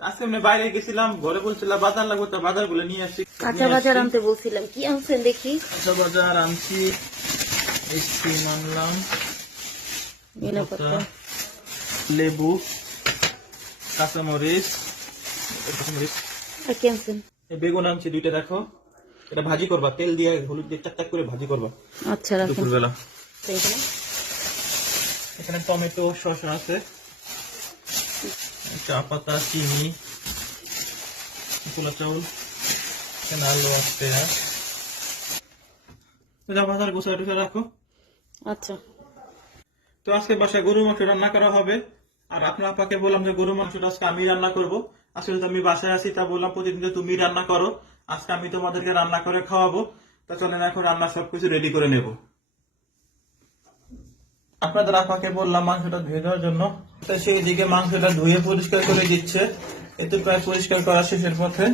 আজকে আমি বাইরে গেছিলাম ঘরে বলছিলাম বাজার লাগবে তো বাজারগুলো নিয়ে আসছি কাঁচা বাজার আনতে বলছিলাম কি আনছেন দেখি? কাঁচা বাজার আনছি আইসক্রিম আনলাম লেবু কাঁচামরিচ কাঁচামরিচ। আর কি আনছেন? এই বেগুন আনছি দুইটা দেখো। এটা ভাজি করবা তেল দিয়ে হলুদ দিয়ে চাক চাক করে ভাজি করবা। আচ্ছা দুপুরবেলা। এখানে? এখানে টমেটো শসা আছে। চা পাতা চিনি পোলা চাউল এখানে আলু আছে। পেঁয়াজ তো গোসা টুসা রাখো। আচ্ছা। তো আজকে বাসায় গরু মাংস রান্না করা হবে। আর আপনার আপাকে বললাম যে গরু মাংসটা আজকে আমি রান্না করব। আসলে তো আমি বাসায় আছি তা বললাম প্রতিদিন তুমি রান্না করো। আজকে আমি তোমাদেরকে রান্না করে খাওয়াবো। তা চলেন এখন রান্না সবকিছু রেডি করে নেব। আপনাদের আপাকে বললাম মাংসটা ধুয়ে দেওয়ার জন্য। তো সেই দিকে মাংসটা ধুয়ে পরিষ্কার করে দিচ্ছে। এতে প্রায় পরিষ্কার করা শেষের পথে।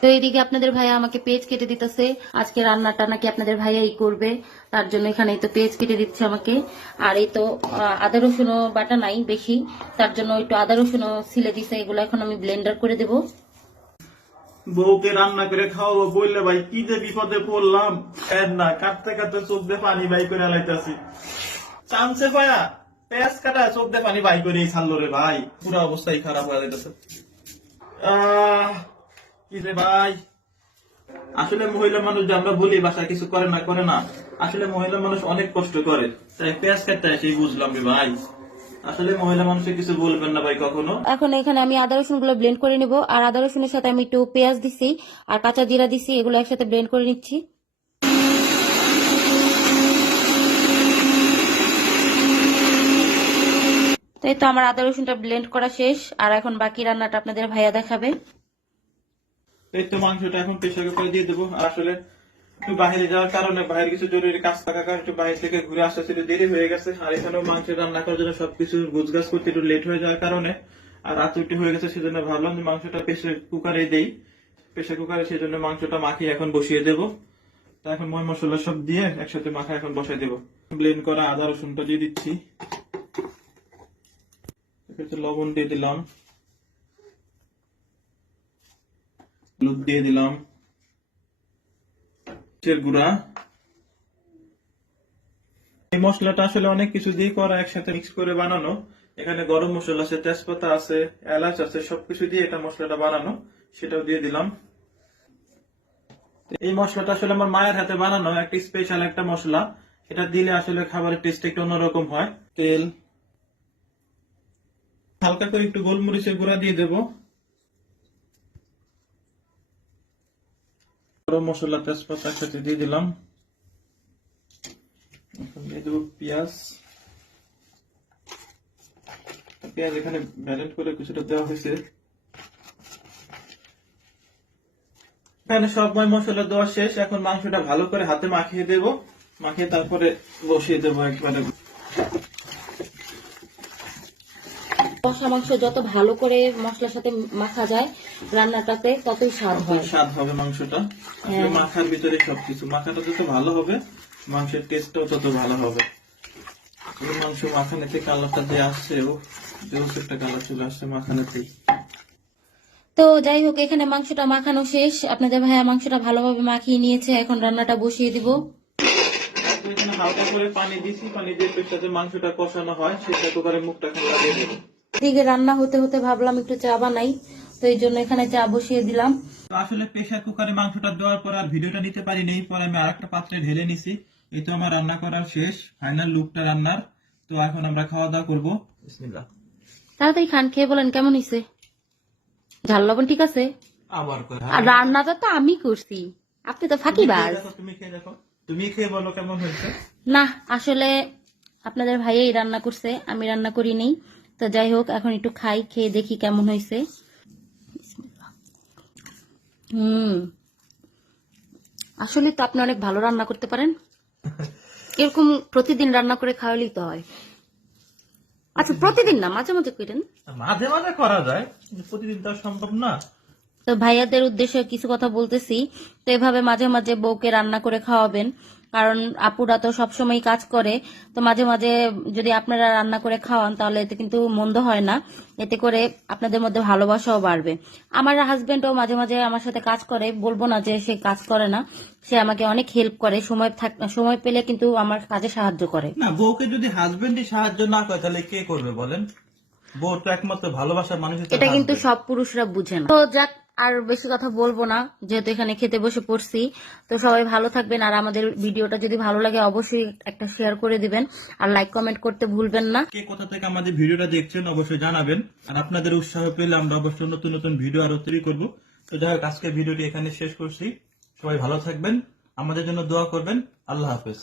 তো এইদিকে আপনাদের ভাইয়া আমাকে পেজ কেটে দিতেছে। আজকে রান্নাটা নাকি আপনাদের ভাইয়াই করবে। তার জন্য এখানে তো পেজ কেটে দিচ্ছে আমাকে। আর এই তো আদা, রসুনও বাটা নাই বেশি। তার জন্য একটু আদা, রসুনও ছিলে দিছে। এগুলো এখন আমি ব্লেন্ডার করে দেবো। বউকে রান্না করে খাওয়াবো, বললে ভাই, কি যে বিপদে পড়লাম। না, কাটতে কাটতে চোখ দিয়ে পানি বাই করে লাইতাছি চান্সে পায়া, পেঁয়াজ কাটা চোখ দিয়ে পানি বাই করে ছাড়লো রে ভাই। পুরো অবস্থাই খারাপ হয়ে যাইতেছে। কি রে ভাই। আসলে মহিলা মানুষ যে আমরা বলি বাসা কিছু করে না করে না। আসলে মহিলা মানুষ অনেক কষ্ট করে। তাই পেঁয়াজ কাটতে সেই বুঝলাম রে ভাই। আসলে মহিলা মানুষের কিছু বলবেন না ভাই কখনো? এখন এখানে আমি আদা রসুনগুলো ব্লেন্ড করে নিব। আর আদা রসুনের সাথে আমি একটু পেঁয়াজ দিছি আর কাঁচা জিরা দিছি এগুলো একসাথে ব্লেন্ড করে নিচ্ছি। তো এই তো আমার আদা রসুনটা ব্লেন্ড করা শেষ আর এখন বাকি রান্নাটা আপনাদের ভাইয়া দেখাবে। এই তো মাংসটা এখন প্রেশার কুকারে দিয়ে দেবো। আর আসলে একটু বাইরে যাওয়ার কারণে বাইরে কিছু জরুরি কাজ থাকার কারণে একটু বাইরে থেকে ঘুরে আসতে একটু দেরি হয়ে গেছে। আর এখানেও মাংস রান্না করার জন্য সবকিছু গুজগাছ করতে একটু লেট হয়ে যাওয়ার কারণে। আর রাত একটু হয়ে গেছে, সেজন্য ভাবলাম যে মাংসটা প্রেশার কুকারে দেই। প্রেশার কুকারে সেই জন্য মাংসটা মাখিয়ে এখন বসিয়ে দেবো। তা এখন ময় মশলা সব দিয়ে একসাথে মাখা এখন বসাই দেবো। ব্লেন্ড করা আদা রসুনটা দিয়ে দিচ্ছি। লবণ দিয়ে দিলাম। হলুদ দিয়ে দিলাম। মরিচের গুঁড়া। এই মশলাটা আসলে অনেক কিছু দিয়ে করা একসাথে মিক্স করে বানানো। এখানে গরম মশলা আছে, তেজপাতা আছে, এলাচ আছে, সবকিছু দিয়ে এটা মশলাটা বানানো। সেটাও দিয়ে দিলাম। এই মশলাটা আসলে আমার মায়ের হাতে বানানো, একটা স্পেশাল একটা মশলা। এটা দিলে আসলে খাবারের টেস্ট একটু অন্যরকম হয়। তেল। হালকা করে একটু গোলমরিচের গুঁড়া দিয়ে দেবো। গরম মশলা, তেজপাতা একসাথে দিয়ে দিলাম। দিয়ে দেবো পেঁয়াজ। পেঁয়াজ এখানে ব্যালেন্ট করে কিছুটা দেওয়া হয়েছে। এখানে সবময় মশলা দেওয়া শেষ। এখন মাংসটা ভালো করে হাতে মাখিয়ে দেবো। মাখিয়ে তারপরে বসিয়ে দেবো একবারে। কষা মাংস যত ভালো করে মশলার সাথে মাখা যায় রান্নাটাতে ততই স্বাদ হয়। স্বাদ হবে মাংসটা? আসলে মাখার ভিতরে সবকিছু মাখাটা যত ভালো হবে মাংসের টেস্টটাও তত ভালো হবে। মাংস মাখানেতে কালারটা দিয়ে আসছে ও একটা কালার চলে আসছে মাখানেতেই। তো যাই হোক এখানে মাংসটা মাখানো শেষ। আপনাদের ভাইয়া মাংসটা ভালোভাবে মাখিয়ে নিয়েছে এখন রান্নাটা বসিয়ে দিব। তো এখানে হালকা করে পানি দিছি পানি দিয়ে পেটটাতে মাংসটা কষানো হয় সেটা কুকারে মুখটা এখন লাগিয়ে দেবো। এদিকে রান্না হতে হতে ভাবলাম একটু চা বানাই। তো এই জন্য এখানে চা বসিয়ে দিলাম। আসলে প্রেসার কুকারে মাংসটা দেওয়ার পর আর ভিডিওটা নিতে পারি নেই পরে আমি আরেকটা পাত্রে ঢেলে নিছি। এই তো আমার রান্না করার শেষ ফাইনাল লুকটা রান্নার। তো এখন আমরা খাওয়া দাওয়া করব। বিসমিল্লাহ। তাড়াতাড়ি খান খেয়ে বলেন কেমন হয়েছে ঝাল লবণ ঠিক আছে? আবার করে আর রান্নাটা তো আমি করছি। আপনি তো ফাঁকিবাজ দেখো, তুমি খেয়ে দেখো। তুমি খেয়ে বলো কেমন হয়েছে। না আসলে আপনাদের ভাইয়াই রান্না করছে আমি রান্না করি নেই। তো যাই হোক এখন একটু খাই খেয়ে দেখি কেমন হয়েছে হুম। আসলে তো আপনি অনেক ভালো রান্না করতে পারেন। এরকম প্রতিদিন রান্না করে খাওয়ালেই তো হয়। আচ্ছা প্রতিদিন না মাঝে মাঝে করেন? মাঝে মাঝে করা যায় প্রতিদিন তো সম্ভব না। তো ভাইয়াদের উদ্দেশ্যে কিছু কথা বলতেছি। তো এভাবে মাঝে মাঝে বউকে রান্না করে খাওয়াবেন। কারণ আপুরা তো সবসময় কাজ করে তো মাঝে মাঝে যদি আপনারা রান্না করে খাওয়ান তাহলে এতে কিন্তু মন্দ হয় না। এতে করে আপনাদের মধ্যে ভালোবাসাও বাড়বে। আমার হাজবেন্ডও মাঝে মাঝে আমার সাথে কাজ করে বলব না যে সে কাজ করে না। সে আমাকে অনেক হেল্প করে সময় থাক সময় পেলে কিন্তু আমার কাজে সাহায্য করে। না বউকে যদি হাজবেন্ডই সাহায্য না করে তাহলে কে করবে বলেন? বউ তো একমাত্র ভালোবাসার মানুষ এটা কিন্তু সব পুরুষরা বুঝে না। তো যাক আর বেশি কথা বলব না, যেহেতু এখানে খেতে বসে পড়ছি। তো সবাই ভালো থাকবেন, আর আমাদের ভিডিওটা যদি ভালো লাগে অবশ্যই একটা শেয়ার করে দিবেন। আর লাইক কমেন্ট করতে ভুলবেন না। কে কোথা থেকে আমাদের ভিডিওটা দেখছেন অবশ্যই জানাবেন। আর আপনাদের উৎসাহ পেলে আমরা অবশ্যই নতুন নতুন ভিডিও আরও তৈরি করব। তো যাই হোক আজকে ভিডিওটি এখানে শেষ করছি। সবাই ভালো থাকবেন, আমাদের জন্য দোয়া করবেন। আল্লাহ হাফেজ।